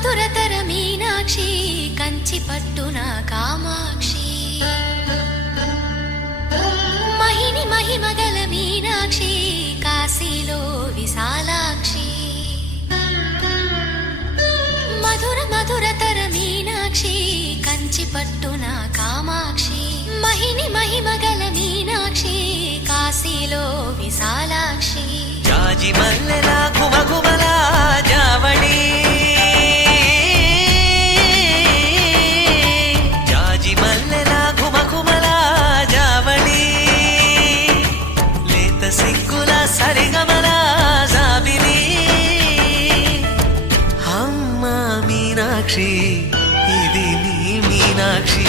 మధురతర మీనాక్షి కంచి పట్టున కామాక్షి మహిని మహిమగల మీనాక్షి కాశీలో విశాలాక్షి మధుర మధురతర మీనాక్షి కంచి పట్టున కామాక్షి మహిని మహిమగల మీనాక్షి కాశీలో విశాలాక్షి జాజి మల్లెల ఘుమఘుమల జావళి జాజి మల్లెల ఘుమఘుమల జావళి లేత సిగ్గుల సరిగమల జాబిలి అమ్మ మీనాక్షి ఇది నీ మీనాక్షి